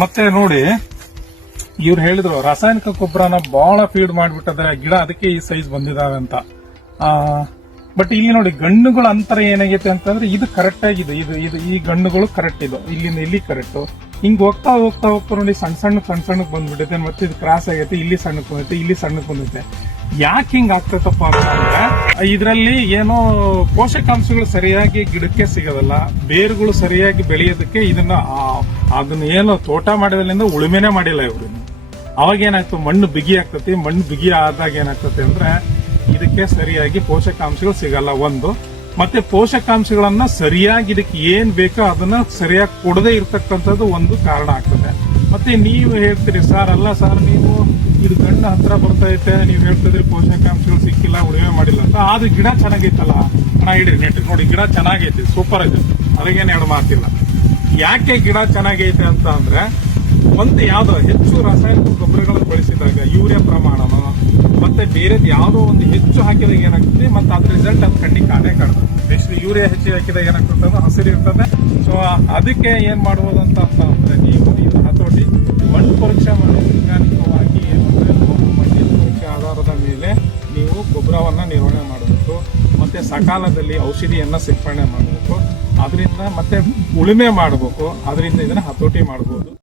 ಮತ್ತೆ ನೋಡಿ, ಇವ್ರು ಹೇಳಿದ್ರು ರಾಸಾಯನಿಕ ಗೊಬ್ಬರನ ಬಹಳ ಫೀಡ್ ಮಾಡಿಬಿಟ್ಟದ್ರೆ ಗಿಡ ಅದಕ್ಕೆ ಈ ಸೈಜ್ ಬಂದಿದಾವೆ ಅಂತ. ಬಟ್ ಇಲ್ಲಿ ನೋಡಿ ಗಣ್ಣುಗಳ ಅಂತರ ಏನಾಗೈತೆ ಅಂತಂದ್ರೆ ಇದು ಕರೆಕ್ಟ್ ಆಗಿದೆ. ಇದು ಈ ಗಣ್ಣುಗಳು ಕರೆಕ್ಟ್ ಇದು, ಇಲ್ಲಿಂದ ಇಲ್ಲಿ ಕರೆಕ್ಟ್. ಹಿಂಗ್ ಹೋಗ್ತಾ ಹೋಗ್ತಾ ಹೋಗ್ತಾ ನೋಡಿ ಸಣ್ಣ ಸಣ್ಣಕ್ ಬಂದ್ಬಿಟ್ಟೈತೆ. ಮತ್ತೆ ಇದು ಕ್ರಾಸ್ ಆಗೈತೆ, ಇಲ್ಲಿ ಸಣ್ಣಕ್ ಬಂದೈತೆ, ಇಲ್ಲಿ ಸಣ್ಣಕ್ ಬಂದೈತೆ. ಯಾಕೆ ಹಿಂಗ್ ಆಗ್ತೈತಪ್ಪ ಅಂತಂದ್ರೆ ಇದರಲ್ಲಿ ಏನೋ ಪೋಷಕಾಂಶಗಳು ಸರಿಯಾಗಿ ಗಿಡಕ್ಕೆ ಸಿಗೋದಲ್ಲ, ಬೇರುಗಳು ಸರಿಯಾಗಿ ಬೆಳೆಯೋದಕ್ಕೆ ಅದನ್ನ ಏನೋ ತೋಟ ಮಾಡಿದ್ರಿಂದ ಉಳುಮೆನೆ ಮಾಡಿಲ್ಲ ಇವ್ರು. ಅವಾಗ ಏನಾಗ್ತದೆ, ಮಣ್ಣು ಬಿಗಿ ಆಗ್ತತಿ. ಮಣ್ಣು ಬಿಗಿ ಆದಾಗ ಏನಾಗ್ತತಿ ಅಂದ್ರೆ ಇದಕ್ಕೆ ಸರಿಯಾಗಿ ಪೋಷಕಾಂಶಗಳು ಸಿಗಲ್ಲ ಒಂದು. ಮತ್ತೆ ಪೋಷಕಾಂಶಗಳನ್ನ ಸರಿಯಾಗಿ ಇದಕ್ಕೆ ಏನ್ ಬೇಕೋ ಅದನ್ನ ಸರಿಯಾಗಿ ಕೊಡದೇ ಇರ್ತಕ್ಕಂಥದ್ದು ಒಂದು ಕಾರಣ ಆಗ್ತದೆ. ಮತ್ತೆ ನೀವು ಹೇಳ್ತೀರಿ ಸರ್, ಅಲ್ಲ ಸರ್ ನೀವು ಇದು ಗಣ್ಣ ಹತ್ರ ಬರ್ತೈತೆ, ನೀವು ಹೇಳ್ತಿದ್ರಿ ಪೋಷಕಾಂಶಗಳು ಸಿಕ್ಕಿಲ್ಲ, ಉಳುಮೆ ಮಾಡಿಲ್ಲ ಅಂತ. ಆದ್ರೆ ಗಿಡ ಚೆನ್ನಾಗೈತಲ್ಲ ಅಣ್ಣ, ಇಡ್ರಿ ನೆಟ್ ನೋಡಿ, ಗಿಡ ಚೆನ್ನಾಗೈತಿ, ಸೂಪರ್ ಇದೆ, ಅದಕ್ಕೇನು ಎರಡು ಮಾತಿಲ್ಲ. ಯಾಕೆ ಗಿಡ ಚೆನ್ನಾಗೈತೆ ಅಂತ ಅಂದ್ರೆ ಒಂದು ಯಾವ್ದೋ ಹೆಚ್ಚು ರಾಸಾಯನಿಕ ಗೊಬ್ಬರಗಳನ್ನು ಬಳಸಿದಾಗ ಯೂರಿಯಾ ಪ್ರಮಾಣನೋ ಮತ್ತೆ ಬೇರೆದ್ ಯಾವ್ದೋ ಒಂದು ಹೆಚ್ಚು ಹಾಕಿದಾಗ ಏನಾಗ್ತದೆ, ಮತ್ತೆ ಅದ್ರ ರಿಸಲ್ಟ್ ಅದು ಕಣ್ಣಿಗೆ ಕಾಣೇ ಕಾಣ್ತದೆ. ಎಷ್ಟು ಯೂರಿಯಾ ಹೆಚ್ಚಿಗೆ ಹಾಕಿದಾಗ ಏನಾಗ್ತದೆ, ಹಸಿರು ಇರ್ತದೆ. ಸೊ ಅದಕ್ಕೆ ಏನ್ ಮಾಡ್ಬೋದು ಅಂತ ಅಂದ್ರೆ ನೀವು ಇದು ಹತೋಟಿ ಮಣ್ಣು ಪರೀಕ್ಷೆ ಮಾಡಿ ವೈಜ್ಞಾನಿಕವಾಗಿ ಏನಂದ್ರೆ ಮಣ್ಣಿನ ಪರೀಕ್ಷೆ ಆಧಾರದ ಮೇಲೆ ನೀವು ಗೊಬ್ಬರವನ್ನ ನಿರ್ವಹಣೆ ಮಾಡಬೇಕು. ಮತ್ತೆ ಸಕಾಲದಲ್ಲಿ ಔಷಧಿಯನ್ನ ಸಿಂಪಡಣೆ ಮಾಡಬೇಕು. ಅದರಿಂದ ಮತ್ತೆ ಉಳುಮೆ ಮಾಡಬೇಕು. ಅದರಿಂದ ಇದನ್ನ ಹತೋಟಿ ಮಾಡಬಹುದು.